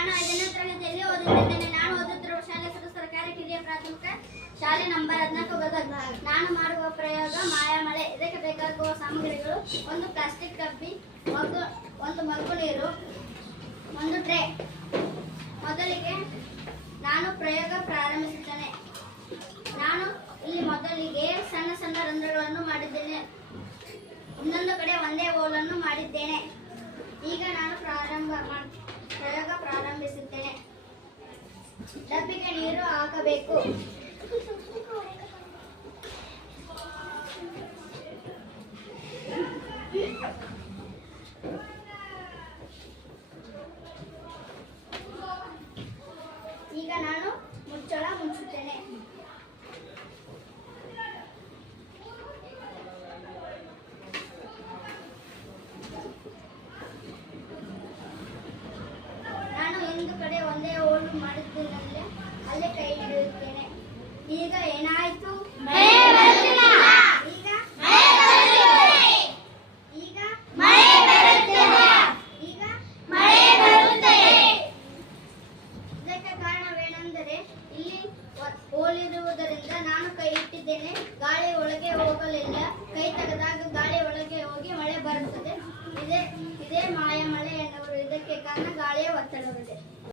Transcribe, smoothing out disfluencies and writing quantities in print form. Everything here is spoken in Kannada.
ನಾನು 5ನೇ ತರಗತಿಯಲ್ಲಿ ಓದುತ್ತಿದ್ದೇನೆ. ನಾನು ಓದುತ್ತಿರುವ ಶಾಲೆ ಸರ್ಕಾರಿ ಕಿರಿಯ ಪ್ರಾಥಮಿಕ ಶಾಲೆ ನಂಬರ್ 14 ಗದಗ. ನಾನು ಮಾಡುವ ಪ್ರಯೋಗ ಮಾಯಾಮಳೆ. ಇದಕ್ಕೆ ಬೇಕಾಗುವ ಸಾಮಗ್ರಿಗಳು: ಒಂದು ಪ್ಲಾಸ್ಟಿಕ್ ಡಬ್ಬಿ, ಒಂದು ಮಗ್ಗು ನೀರು, ಒಂದು ಟ್ರೇ. ಮೊದಲಿಗೆ ನಾನು ಪ್ರಯೋಗ ಪ್ರಾರಂಭಿಸುತ್ತೇನೆ. ನಾನು ಇಲ್ಲಿ ಮೊದಲಿಗೆ ಸಣ್ಣ ಸಣ್ಣ ರಂಧ್ರಗಳನ್ನು ಮಾಡಿದ್ದೇನೆ. ಇನ್ನೊಂದು ಕಡೆ ಒಂದೇ ಹೋಲನ್ನು ಮಾಡಿದ್ದೇನೆ. ಈಗ ನಾನು ಪ್ರಯೋಗ ಪ್ರಾರಂಭಿಸುತ್ತೇನೆ. ಡಬ್ಬಿಗೆ ನೀರು ಹಾಕಬೇಕು. ಈಗ ನಾನು ಮುಚ್ಚಳ ಮುಚ್ಚುತ್ತೇನೆ. ನಾನು ಒಂದು ಕಡೆ ಒಂದೇ ಹೋಲು ಮಾಡಿದ್ದೇನೆ, ಅಲ್ಲೇ ಕೈ ಹಿಡಿಯುತ್ತೇನೆ. ಈಗ ಏನಾಯ್ತು? ಇದಕ್ಕೆ ಕಾರಣವೇನೆಂದರೆ ಇಲ್ಲಿ ಹೋಲಿರುವುದರಿಂದ ನಾನು ಕೈ ಇಟ್ಟಿದ್ದೇನೆ, ಗಾಳಿ ಒಳಗೆ ಹೋಗಲಿಲ್ಲ. ಕೈ ತೆಗೆದಾಗ ಗಾಳಿ ಒಳಗೆ ಹೋಗಿ ಮಳೆ ಬರುತ್ತದೆ. ಇದೇ ಮಾಯ ಮಳೆ ಎನ್ನುವರು. ಇದಕ್ಕೆ ಕಾರಣ ಗಾಳಿಯ ಒತ್ತಡವಿದೆ.